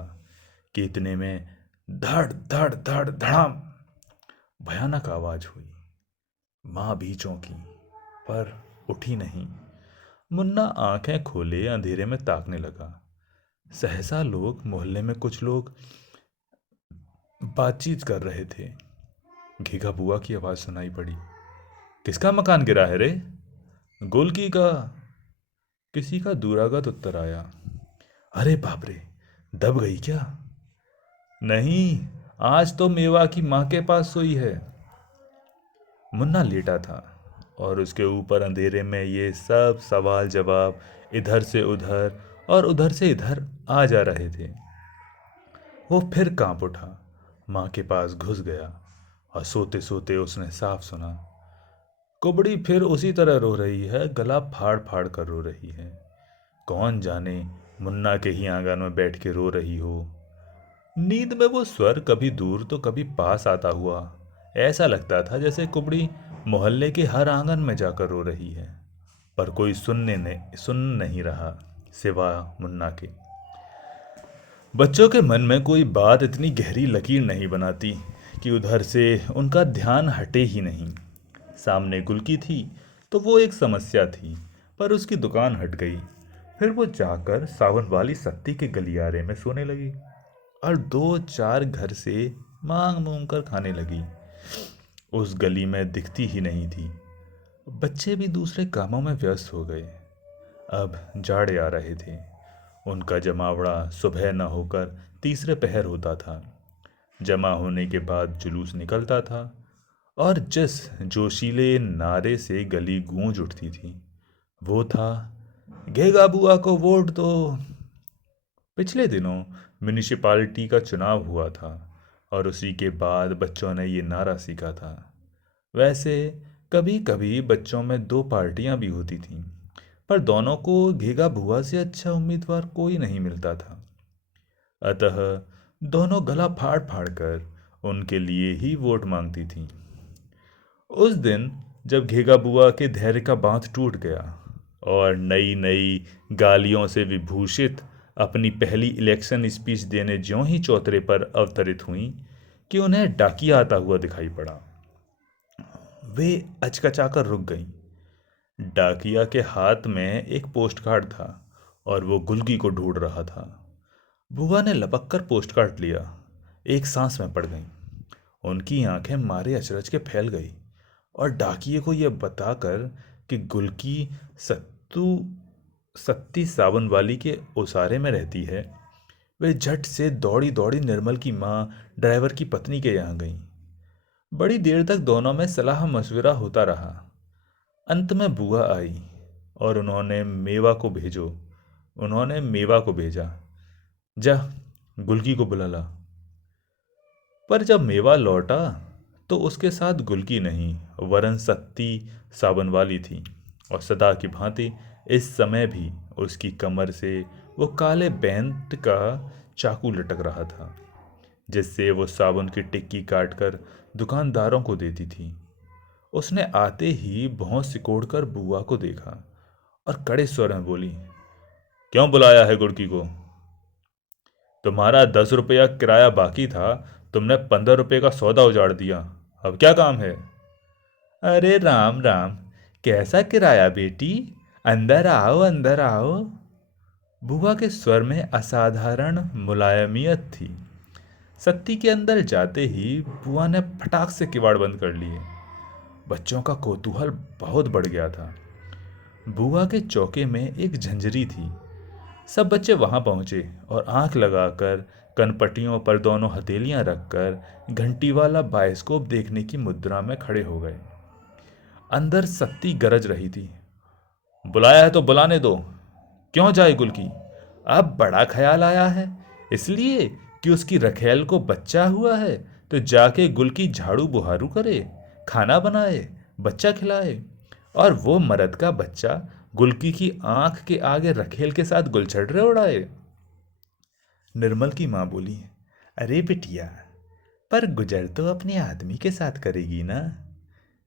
कि इतने में धड़ धड़ धड़ धड़ाम भयानक आवाज हुई। माँ भी चौंकी, पर उठी नहीं। मुन्ना आंखें खोले अंधेरे में ताकने लगा। सहसा लोग, मोहल्ले में कुछ लोग बातचीत कर रहे थे। घीघा बुआ की आवाज सुनाई पड़ी। किसका मकान गिरा है रे? गोलकी का। किसी का दूरागत उत्तर आया। अरे बाप रे, दब गई क्या? नहीं, आज तो मेवा की माँ के पास सोई है। मुन्ना लेटा था और उसके ऊपर अंधेरे में ये सब सवाल जवाब इधर से उधर और उधर से इधर आ जा रहे थे। वो फिर कांप उठा, माँ के पास घुस गया और सोते सोते उसने साफ सुना, कुबड़ी फिर उसी तरह रो रही है, गला फाड़ फाड़ कर रो रही है। कौन जाने मुन्ना के ही आंगन में बैठ के रो रही हो। नींद में वो स्वर कभी दूर तो कभी पास आता हुआ। ऐसा लगता था जैसे कुबड़ी मोहल्ले के हर आंगन में जाकर रो रही है, पर कोई सुन नहीं रहा सिवा मुन्ना के। बच्चों के मन में कोई बात इतनी गहरी लकीर नहीं बनाती कि उधर से उनका ध्यान हटे ही नहीं। सामने गुलकी थी तो वो एक समस्या थी, पर उसकी दुकान हट गई। फिर वो जाकर सावन वाली सत्ती के गलियारे में सोने लगी और 2-4 घर से मांग मूंग कर खाने लगी। उस गली में दिखती ही नहीं थी। बच्चे भी दूसरे कामों में व्यस्त हो गए। अब जाड़े आ रहे थे। उनका जमावड़ा सुबह न होकर तीसरे पहर होता था। जमा होने के बाद जुलूस निकलता था और जिस जोशीले नारे से गली गूंज उठती थी वो था, घेगा बुआ को वोट दो। पिछले दिनों म्यूनिसिपालिटी का चुनाव हुआ था और उसी के बाद बच्चों ने ये नारा सीखा था। वैसे कभी कभी बच्चों में दो पार्टियां भी होती थीं, पर दोनों को घेगा भुआ से अच्छा उम्मीदवार कोई नहीं मिलता था। अतः दोनों गला फाड़ फाड़ कर उनके लिए ही वोट मांगती थीं। उस दिन जब घेगा बुआ के धैर्य का बांध टूट गया और नई नई गालियों से विभूषित अपनी पहली इलेक्शन स्पीच देने ज्यों ही चौतरे पर अवतरित हुई कि उन्हें डाकिया आता हुआ दिखाई पड़ा। वे अचकचाकर रुक गईं। डाकिया के हाथ में एक पोस्ट कार्ड था और वो गुलकी को ढूंढ रहा था। बुआ ने लपक कर पोस्ट कार्ड लिया, एक सांस में पड़ गईं। उनकी आंखें मारे अचरज के फैल गई और डाकिये को यह बताकर कि गुलकी सत्तू सत्ती साबुन वाली के ओसारे में रहती है, वे झट से दौड़ी दौड़ी निर्मल की माँ ड्राइवर की पत्नी के यहाँ गईं। बड़ी देर तक दोनों में सलाह मशविरा होता रहा। अंत में बुआ आई और उन्होंने मेवा को भेजा, जा गुलकी को बुला ला। पर जब मेवा लौटा तो उसके साथ गुलकी नहीं वरन सत्ती साबुन वाली थी, और सदा की भांति इस समय भी उसकी कमर से वो काले बैंत का चाकू लटक रहा था, जिससे वो साबुन की टिक्की काटकर दुकानदारों को देती थी। उसने आते ही भौं सिकोड़कर बुआ को देखा और कड़े स्वर में बोली, क्यों बुलाया है गुड़की को? तुम्हारा 10 रुपया किराया बाकी था, तुमने 15 रुपये का सौदा उजाड़ दिया, अब क्या काम है? अरे राम राम, कैसा किराया बेटी, अंदर आओ अंदर आओ। बुआ के स्वर में असाधारण मुलायमियत थी। सत्ती के अंदर जाते ही बुआ ने फटाक से किवाड़ बंद कर लिए। बच्चों का कौतूहल बहुत बढ़ गया था। बुआ के चौके में एक झंझरी थी। सब बच्चे वहां पहुंचे और आंख लगाकर कनपटियों पर दोनों हथेलियां रखकर घंटी वाला बायोस्कोप देखने की मुद्रा में खड़े हो गए। अंदर सत्ती गरज रही थी, बुलाया है तो बुलाने दो, क्यों जाए गुलकी? अब बड़ा ख्याल आया है, इसलिए कि उसकी रखेल को बच्चा हुआ है तो जाके गुलकी झाड़ू बुहारू करे, खाना बनाए, बच्चा खिलाए, और वो मर्द का बच्चा गुलकी की आंख के आगे रखेल के साथ गुलछड़रे उड़ाए। निर्मल की माँ बोली, अरे बिटिया, पर गुजर तो अपने आदमी के साथ करेगी ना।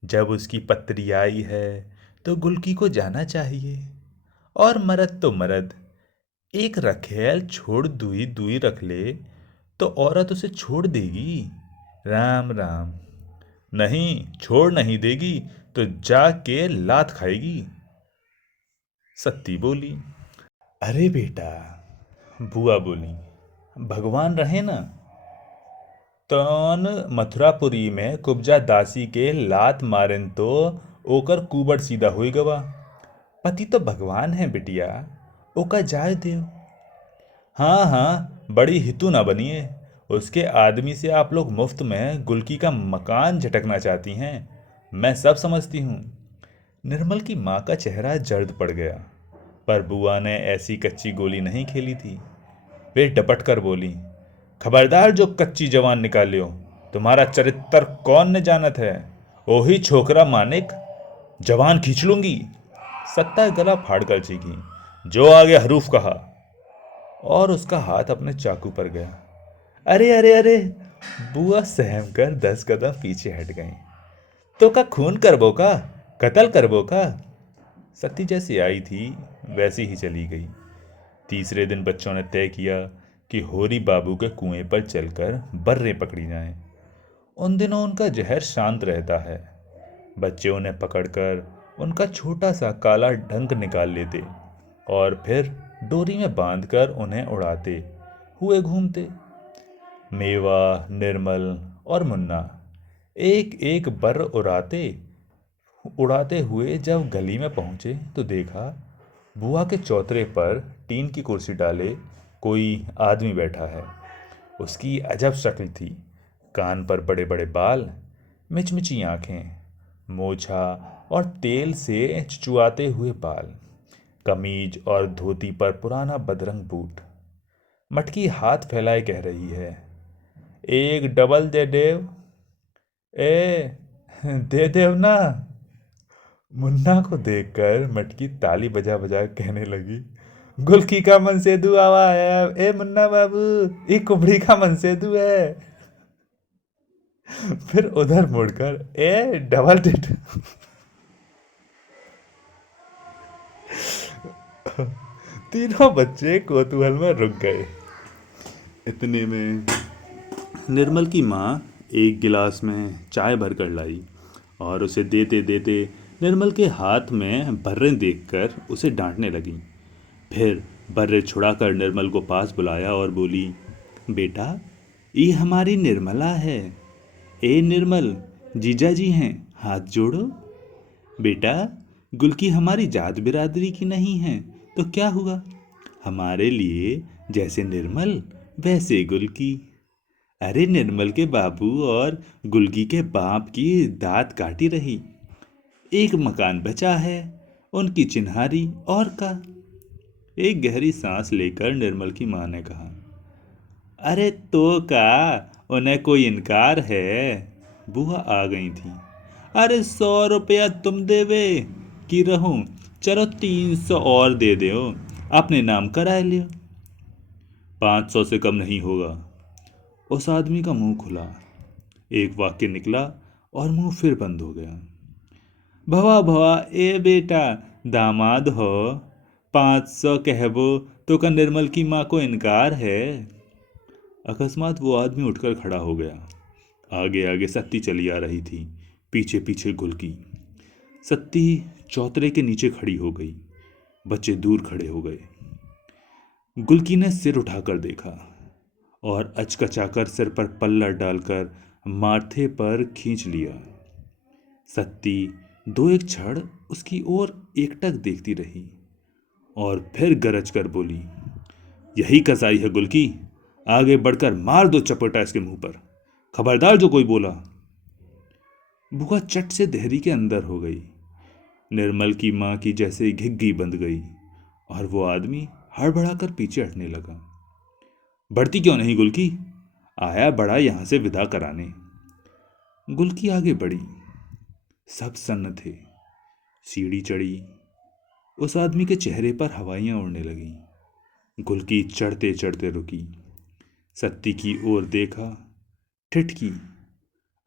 जब उसकी पत्री आई है तो गुलकी को जाना चाहिए, और मर्द तो मर्द, एक रखेल छोड़ दुई दुई रख ले तो औरत उसे छोड़ देगी? राम राम। नहीं, छोड़ नहीं देगी तो जाके लात खाएगी। सत्ती बोली। अरे बेटा, बुआ बोली, भगवान रहे ना, तौन मथुरापुरी में कुब्जा दासी के लात मारन तो ओकर कुबड़ सीधा हुई गवा। पति तो भगवान है बिटिया, ओका जाय देव। हाँ हाँ, बड़ी हितू ना बनिए, उसके आदमी से आप लोग मुफ्त में गुलकी का मकान झटकना चाहती हैं, मैं सब समझती हूँ। निर्मल की माँ का चेहरा जर्द पड़ गया, पर बुआ ने ऐसी कच्ची गोली नहीं खेली थी। वे डपट कर बोली, खबरदार जो कच्ची जवान निकालियो, तुम्हारा चरित्र कौन ने जानत है, ओही छोकरा मानिक, जवान खींच लूंगी। सत्ता गला फाड़ कर चीखी, जो आगे हरूफ कहा, और उसका हाथ अपने चाकू पर गया। अरे अरे अरे, बुआ सहम कर 10 कदम पीछे हट गई। तो का खून करबो का, कत्ल करबो का? सत्ती जैसी आई थी वैसी ही चली गई। तीसरे दिन बच्चों ने तय किया कि होरी बाबू के कुएं पर चलकर बर्रें पकड़ी जाएं। उन दिनों उनका जहर शांत रहता है। बच्चे उन्हें पकड़कर उनका छोटा सा काला डंक निकाल लेते और फिर डोरी में बांधकर उन्हें उड़ाते हुए घूमते। मेवा, निर्मल और मुन्ना एक एक बर्र उड़ाते हुए जब गली में पहुंचे तो देखा बुआ के चौतरे पर टीन की कुर्सी डाले कोई आदमी बैठा है। उसकी अजब शक्ल थी, कान पर बड़े बड़े बाल, मिचमिची आंखें, मोछा और तेल से चुचुआते हुए बाल, कमीज और धोती पर पुराना बदरंग बूट। मटकी हाथ फैलाए कह रही है, एक डबल दे देव। ए दे देव ना। मुन्ना को देखकर मटकी ताली बजा बजा कहने लगी, गुलकी का मनसेदु आवा है, ए मुन्ना बाबू, ये कुबड़ी का मनसेदु है। फिर उधर मुड़कर, ए डबल टिट। तीनों बच्चे कौतूहल में रुक गए। इतने में निर्मल की माँ एक गिलास में चाय भर कर लाई और उसे देते देते निर्मल के हाथ में बर्रे देखकर उसे डांटने लगी। फिर बर्रे छुड़ाकर निर्मल को पास बुलाया और बोली, बेटा, ये हमारी निर्मला है। ए निर्मल, जीजा जी हैं, हाथ जोड़ो। बेटा, गुलकी हमारी जात बिरादरी की नहीं है तो क्या हुआ, हमारे लिए जैसे निर्मल वैसे गुलकी। अरे निर्मल के बाबू और गुलकी के बाप की दांत काटी रही, एक मकान बचा है, उनकी चिन्हारी और का। एक गहरी सांस लेकर निर्मल की माँ ने कहा, अरे तो का, उन्हें कोई इनकार है। बुआ आ गई थी। अरे 100 रुपया तुम देवे कि रहूं, चलो 300 और दे दो, अपने नाम कराए लियो। 500 से कम नहीं होगा। उस आदमी का मुंह खुला, एक वाक्य निकला और मुंह फिर बंद हो गया। भवा भवा, ए बेटा, दामाद हो, 500 कहबो तो का निर्मल की माँ को इनकार है। अकस्मात वो आदमी उठकर खड़ा हो गया। आगे आगे सत्ती चली आ रही थी, पीछे पीछे गुलकी। सत्ती चौतरे के नीचे खड़ी हो गई। बच्चे दूर खड़े हो गए। गुलकी ने सिर उठाकर देखा और अचकचाकर सिर पर पल्ला डालकर माथे पर खींच लिया। सत्ती दो एक क्षण उसकी ओर एकटक देखती रही और फिर गरज कर बोली, यही कसाई है गुलकी, आगे बढ़कर मार दो चपेटा इसके मुंह पर, खबरदार जो कोई बोला। बुआ चट से देहरी के अंदर हो गई। निर्मल की माँ की जैसे घिग्गी बंध गई और वो आदमी हड़बड़ाकर पीछे हटने लगा। बढ़ती क्यों नहीं गुलकी, आया बड़ा यहां से विदा कराने। गुलकी आगे बढ़ी। सब सन्न थे। सीढ़ी चढ़ी। उस आदमी के चेहरे पर हवाइयां उड़ने लगीं। गुलकी चढ़ते चढ़ते रुकी। सत्ती की ओर देखा, ठिठकी,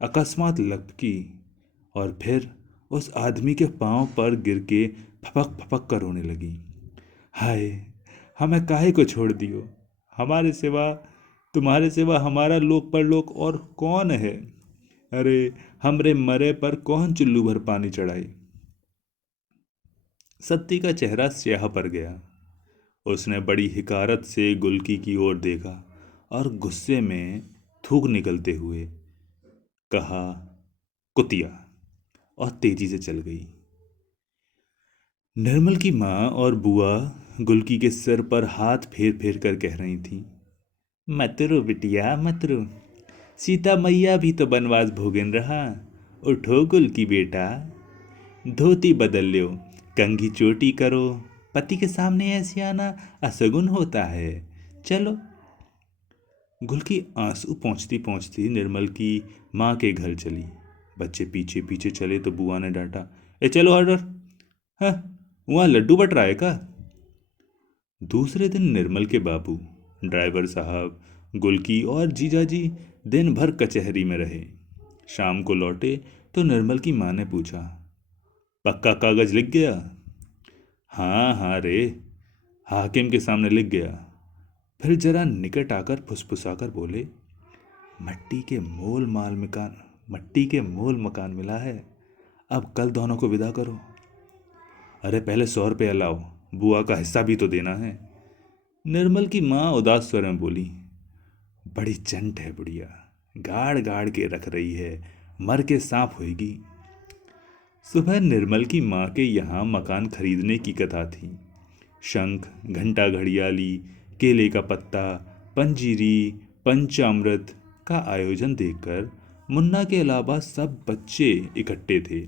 अकस्मात लपकी और फिर उस आदमी के पांव पर गिर के फपक फपक कर रोने लगी। हाय, हमें काहे को छोड़ दियो, हमारे सिवा, तुम्हारे सिवा हमारा लोक परलोक और कौन है। अरे हमरे मरे पर कौन चुल्लू भर पानी चढ़ाए। सत्ती का चेहरा स्याह पड़ गया। उसने बड़ी हिकारत से गुलकी की ओर देखा और गुस्से में थूक निकलते हुए कहा, कुतिया, और तेजी से चल गई। निर्मल की माँ और बुआ गुलकी के सिर पर हाथ फेर फेर कर कह रही थी, मत रो बिटिया मत रो, सीता मैया भी तो बनवास भोगन रहा, उठो गुलकी बेटा, धोती बदल लो, कंघी चोटी करो, पति के सामने ऐसे आना असगुन होता है, चलो। गुलकी आंसू पहुँचती पहुँचती निर्मल की माँ के घर चली। बच्चे पीछे पीछे चले तो बुआ ने डांटा, ए चलो हर, हाँ, वहाँ लड्डू बट रहा है का। दूसरे दिन निर्मल के बाबू, ड्राइवर साहब, गुलकी और जीजाजी दिन भर कचहरी में रहे। शाम को लौटे तो निर्मल की माँ ने पूछा, पक्का कागज लिख गया। हाँ हाँ रे, हाकिम के सामने लिख गया। फिर जरा निकट आकर फुसफुसाकर बोले, मट्टी के मोल मकान मिला है, अब कल दोनों को विदा करो। अरे पहले 100 रुपया लाओ, बुआ का हिस्सा भी तो देना है। निर्मल की माँ उदास स्वर में बोली, बड़ी चंट है बुढ़िया, गाड़ गाड़ के रख रही है, मर के सांप होएगी। सुबह निर्मल की माँ के यहाँ मकान खरीदने की कथा थी। शंख, घंटा, घड़ियाली, केले का पत्ता, पंजीरी, पंचामृत का आयोजन देखकर मुन्ना के अलावा सब बच्चे इकट्ठे थे।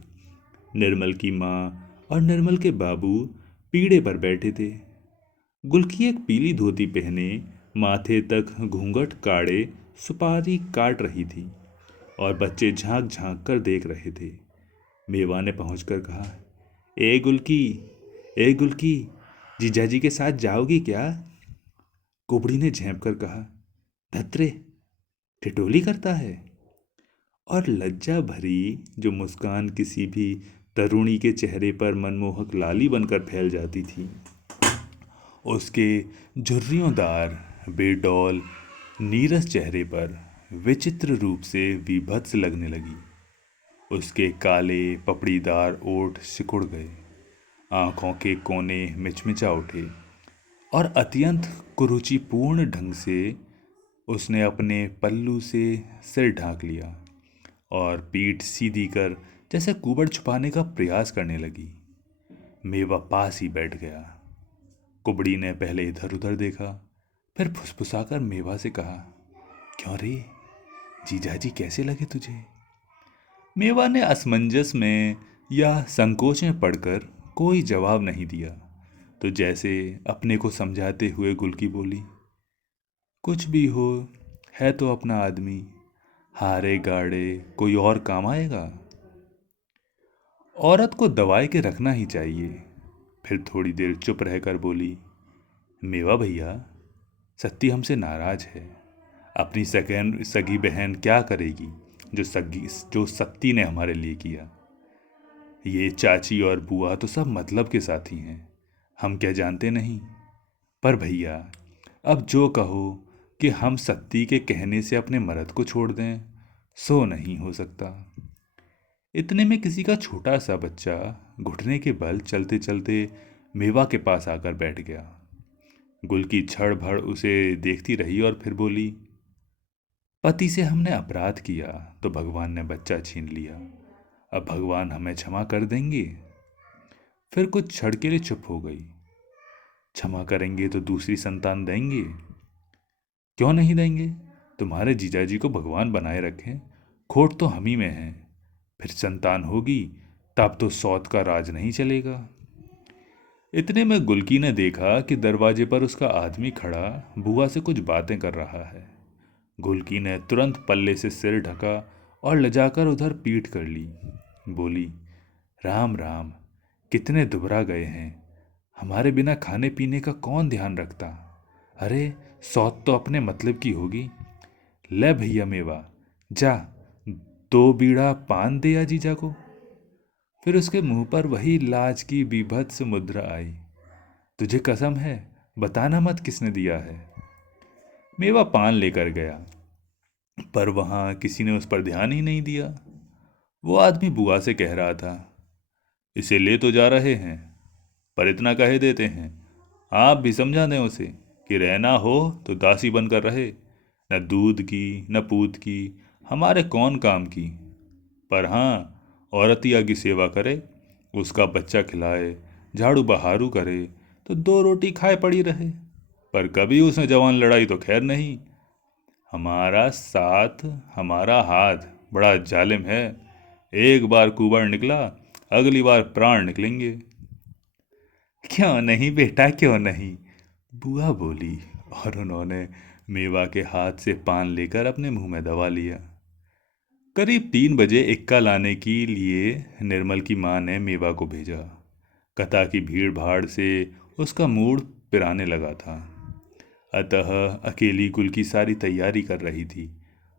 निर्मल की माँ और निर्मल के बाबू पीढ़े पर बैठे थे। गुलकी एक पीली धोती पहने, माथे तक घूंघट काढ़े सुपारी काट रही थी। और बच्चे झांक झांक कर देख रहे थे। मेवा ने पहुंचकर कहा, ए गुलकी, ए गुलकी, जीजाजी के साथ जाओगी क्या? कुबड़ी ने झेंप कर कहा, धत्रे, ठिठोली करता है। और लज्जा भरी जो मुस्कान किसी भी तरुणी के चेहरे पर मनमोहक लाली बनकर फैल जाती थी, उसके झुर्रियोंदार बेडौल नीरस चेहरे पर विचित्र रूप से विभत्स लगने लगी। उसके काले पपड़ीदार ओठ सिकुड़ गए, आंखों के कोने मिचमिचा उठे और अत्यंत कुरुचिपूर्ण ढंग से उसने अपने पल्लू से सिर ढांक लिया और पीठ सीधी कर जैसे कुबड़ छुपाने का प्रयास करने लगी। मेवा पास ही बैठ गया। कुबड़ी ने पहले इधर उधर देखा, फिर फुसफुसाकर मेवा से कहा, क्यों रे, जीजाजी कैसे लगे तुझे? मेवा ने असमंजस में या संकोच में पड़कर कोई जवाब नहीं दिया, तो जैसे अपने को समझाते हुए गुलकी बोली, कुछ भी हो, है तो अपना आदमी, हारे गाड़े कोई और काम आएगा। औरत को दबाए के रखना ही चाहिए। फिर थोड़ी देर चुप रहकर बोली, मेवा भैया, सत्ती हमसे नाराज है। अपनी सगी बहन क्या करेगी जो सत्ती ने हमारे लिए किया? ये चाची और बुआ तो सब मतलब के साथी हैं, हम क्या जानते नहीं। पर भैया, अब जो कहो कि हम सत्ती के कहने से अपने मर्द को छोड़ दें, सो नहीं हो सकता। इतने में किसी का छोटा सा बच्चा घुटने के बल चलते चलते मेवा के पास आकर बैठ गया। गुलकी छड़ भड़ उसे देखती रही और फिर बोली, पति से हमने अपराध किया तो भगवान ने बच्चा छीन लिया, अब भगवान हमें क्षमा कर देंगे? फिर कुछ क्षण के लिए चुप हो गई। क्षमा करेंगे तो दूसरी संतान देंगे? क्यों नहीं देंगे? तुम्हारे जीजाजी को भगवान बनाए रखें, खोट तो हम ही में है। फिर संतान होगी तब तो सौत का राज नहीं चलेगा। इतने में गुलकी ने देखा कि दरवाजे पर उसका आदमी खड़ा बुआ से कुछ बातें कर रहा है। गुलकी ने तुरंत पल्ले से सिर ढका और लजाकर उधर पीठ कर ली। बोली, राम राम, कितने दुबरा गए हैं, हमारे बिना खाने पीने का कौन ध्यान रखता? अरे सौत तो अपने मतलब की होगी। ले भैया मेवा, जा 2 बीड़ा पान दे आ जीजा को। फिर उसके मुंह पर वही लाज की बीभत्स मुद्रा आई। तुझे कसम है, बताना मत किसने दिया है। मेवा पान लेकर गया, पर वहां किसी ने उस पर ध्यान ही नहीं दिया। वो आदमी बुआ से कह रहा था, इसे ले तो जा रहे हैं, पर इतना कहे देते हैं, आप भी समझा दें उसे कि रहना हो तो दासी बनकर रहे, न दूध की न पूत की, हमारे कौन काम की। पर हाँ, औरतिया की सेवा करे, उसका बच्चा खिलाए, झाड़ू बहारू करे, तो 2 रोटी खाए पड़ी रहे। पर कभी उसने जवान लड़ाई तो खैर नहीं। हमारा साथ हमारा हाथ बड़ा जालिम है, एक बार कुबड़ निकला, अगली बार प्राण निकलेंगे। क्यों नहीं बेटा, क्यों नहीं, बुआ बोली, और उन्होंने मेवा के हाथ से पान लेकर अपने मुंह में दबा लिया। करीब 3 बजे इक्का लाने के लिए निर्मल की माँ ने मेवा को भेजा। कथा की भीड़ भाड़ से उसका मूड पिराने लगा था, अतः अकेली गुल की सारी तैयारी कर रही थी।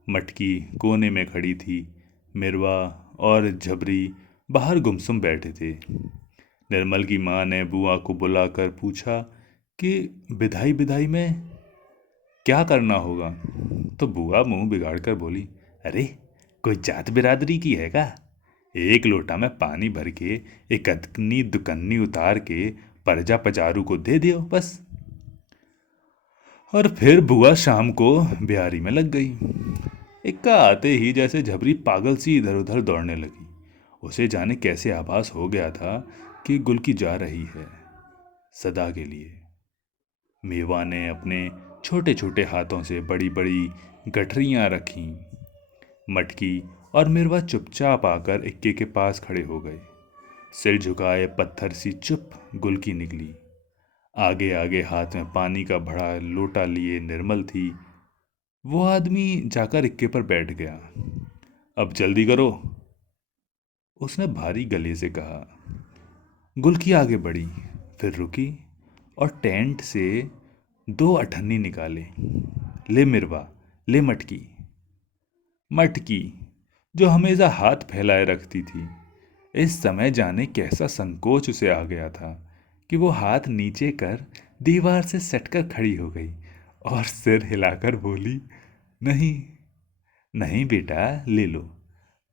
मटकी कोने में खड़ी थी, मिरवा और झबरी बाहर गुमसुम बैठे थे। निर्मल की माँ ने बुआ को बुलाकर पूछा कि बिदाई बिदाई में क्या करना होगा, तो बुआ मुंह बिगाड़कर बोली, अरे कोई जात बिरादरी की है का? एक लोटा में पानी भर के एक अदकनी दुकन्नी उतार के परजा पजारू को दे दियो बस। और फिर बुआ शाम को ब्यारी में लग गई। इक्का आते ही जैसे झबरी पागल सी इधर उधर दौड़ने लगी। उसे जाने कैसे आभास हो गया था कि गुलकी जा रही है, सदा के लिए। मेवा ने अपने छोटे छोटे हाथों से बड़ी बड़ी गठरियां रखीं। मटकी और मिरवा चुपचाप आकर इक्के के पास खड़े हो गए। सिर झुकाए पत्थर सी चुप गुलकी निकली। आगे आगे हाथ में पानी का बड़ा लोटा लिए निर्मल थी। वो आदमी जाकर इक्के पर बैठ गया। अब जल्दी करो, उसने भारी गले से कहा। गुलकी आगे बढ़ी, फिर रुकी और टेंट से 2 अठन्नी निकाले। ले मिरवा, ले मटकी। मटकी, जो हमेशा हाथ फैलाए रखती थी, इस समय जाने कैसा संकोच उसे आ गया था कि वो हाथ नीचे कर दीवार से सटकर खड़ी हो गई और सिर हिलाकर बोली, नहीं, नहीं बेटा, ले लो।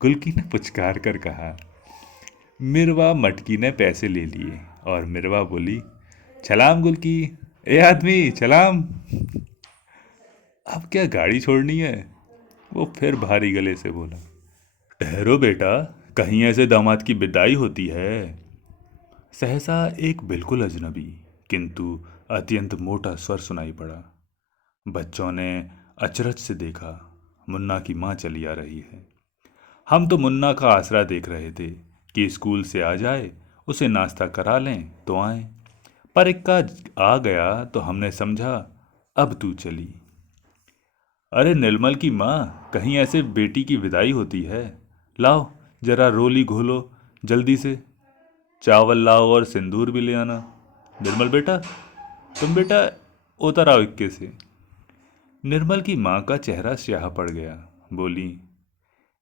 गुलकी ने पुचकार कर कहा। मिरवा मटकी ने पैसे ले लिए और मिरवा बोली, छलाम गुलकी, ए आदमी छलाम। अब क्या गाड़ी छोड़नी है? वो फिर भारी गले से बोला। ठहरो बेटा, कहीं ऐसे दामाद की विदाई होती है? सहसा एक बिल्कुल अजनबी किंतु अत्यंत मोटा स्वर सुनाई पड़ा। बच्चों ने अचरज से देखा। मुन्ना की माँ चली आ रही है। हम तो मुन्ना का आसरा देख रहे थे कि स्कूल से आ जाए, उसे नाश्ता करा लें तो आए, पर इक्का आ गया तो हमने समझा अब तू चली। अरे निर्मल की माँ, कहीं ऐसे बेटी की विदाई होती है? लाओ जरा रोली घोलो जल्दी से, चावल लाओ और सिंदूर भी ले आना। निर्मल बेटा, तुम बेटा उतर आओ इक्के से। निर्मल की माँ का चेहरा स्याह पड़ गया। बोली,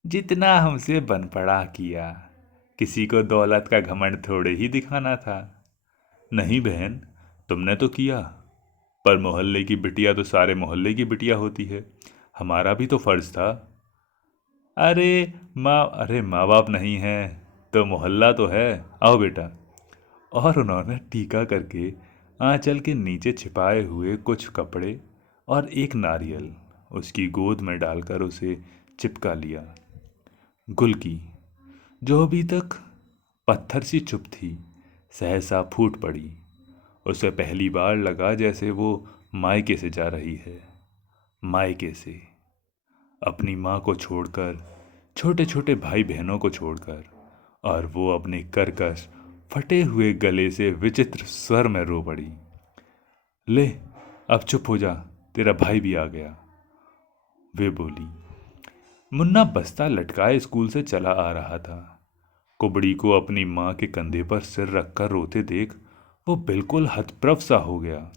जितना हमसे बन पड़ा किया, किसी को दौलत का घमंड थोड़े ही दिखाना था। नहीं बहन, तुमने तो किया, पर मोहल्ले की बिटिया तो सारे मोहल्ले की बिटिया होती है, हमारा भी तो फर्ज था। अरे माँ बाप नहीं है तो मोहल्ला तो है, आओ बेटा। और उन्होंने टीका करके आंचल के नीचे छिपाए हुए कुछ कपड़े और एक नारियल उसकी गोद में डालकर उसे चिपका लिया। गुलकी, जो अभी तक पत्थर सी चुप थी, सहसा फूट पड़ी। उसे पहली बार लगा जैसे वो मायके से जा रही है। मायके से, अपनी माँ को छोड़कर, छोटे छोटे भाई बहनों को छोड़कर, और वो अपने कर्कश फटे हुए गले से विचित्र स्वर में रो पड़ी। ले, अब चुप हो जा, तेरा भाई भी आ गया, वे बोली। मुन्ना बस्ता लटकाए स्कूल से चला आ रहा था। कुबड़ी को अपनी माँ के कंधे पर सिर रखकर रोते देख वो बिल्कुल हतप्रभ सा हो गया।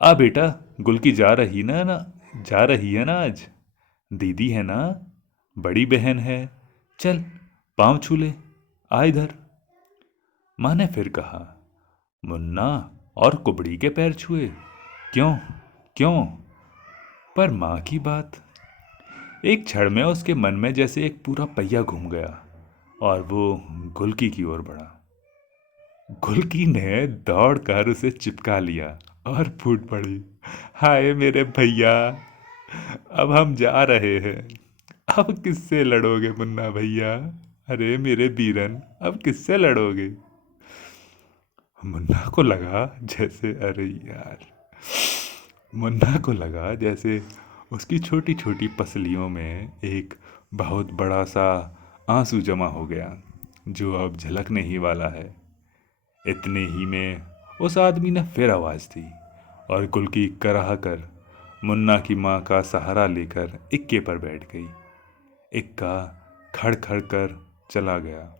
आ बेटा, गुलकी जा रही है ना आज? दीदी है ना, बड़ी बहन है, चल पाँव छू ले, आ इधर। माँ ने फिर कहा। मुन्ना और कुबड़ी के पैर छुए? क्यों क्यों? पर माँ की बात। एक क्षण में उसके मन में जैसे एक पूरा पहिया घूम गया और वो गुलकी की ओर बढ़ा। गुलकी ने दौड़कर उसे चिपका लिया और फूट पड़ी। हाय मेरे भैया, अब हम जा रहे हैं, अब किससे लड़ोगे मुन्ना भैया? अरे मेरे बीरन, अब किससे लड़ोगे? मुन्ना को लगा जैसे, अरे यार, मुन्ना को लगा जैसे उसकी छोटी छोटी पसलियों में एक बहुत बड़ा सा आंसू जमा हो गया जो अब झलकने ही वाला है। इतने ही में उस आदमी ने फिर आवाज़ दी और गुलकी कराह कर मुन्ना की माँ का सहारा लेकर इक्के पर बैठ गई। इक्का खड़ खड़ कर चला गया।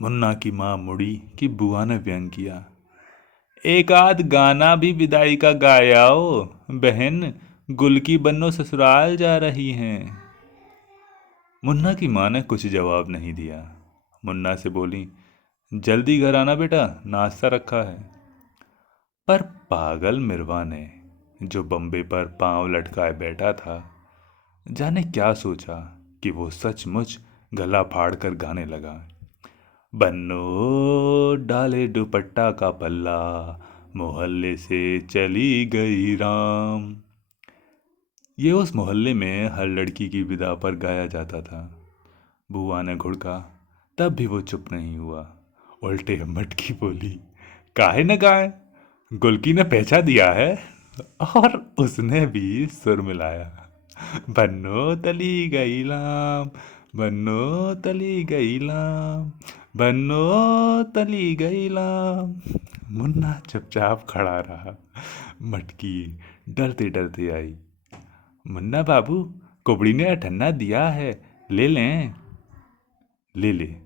मुन्ना की माँ मुड़ी कि बुआ ने व्यंग किया, एक आध गाना भी विदाई का गायाओ बहन, गुलकी बन्नो ससुराल जा रही हैं। मुन्ना की माँ ने कुछ जवाब नहीं दिया। मुन्ना से बोली, जल्दी घर आना बेटा, नाश्ता रखा है। पर पागल मिरवा ने, जो बम्बे पर पांव लटकाए बैठा था, जाने क्या सोचा कि वो सचमुच गला फाड़ कर गाने लगा। बन्नो डाले दुपट्टा का पल्ला, मोहल्ले से चली गई राम। ये उस मोहल्ले में हर लड़की की विदा पर गाया जाता था। बुआ ने घुड़का, तब भी वो चुप नहीं हुआ। उल्टे मटकी बोली, काहे न गाए, गुलकी ने पहचा दिया है। और उसने भी सुर मिलाया, बन्नो तली गई लाम, बन्नो तली गई लाम, बन्नो तली गई लाम। मुन्ना चुपचाप खड़ा रहा। मटकी डरते डरते आई, मुन्ना बाबू, कुबड़ी ने अठन्ना दिया है, ले लें। ले ले,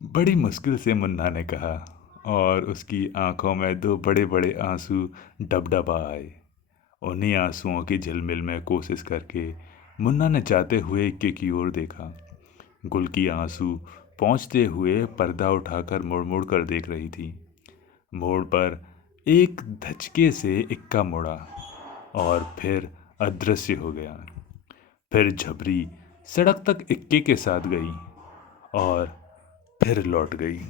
बड़ी मुश्किल से मुन्ना ने कहा, और उसकी आंखों में दो बड़े बड़े आंसू डबडबा आए। उन्हीं आंसुओं की झिलमिल में कोशिश करके मुन्ना ने जाते हुए इक्के की ओर देखा। गुल की आंसू पहुँचते हुए पर्दा उठाकर मुड़ मुड़ कर देख रही थी। मोड़ पर एक धचके से इक्का मुड़ा और फिर अदृश्य हो गया। फिर झबरी सड़क तक इक्के के साथ गई और फिर लौट गई।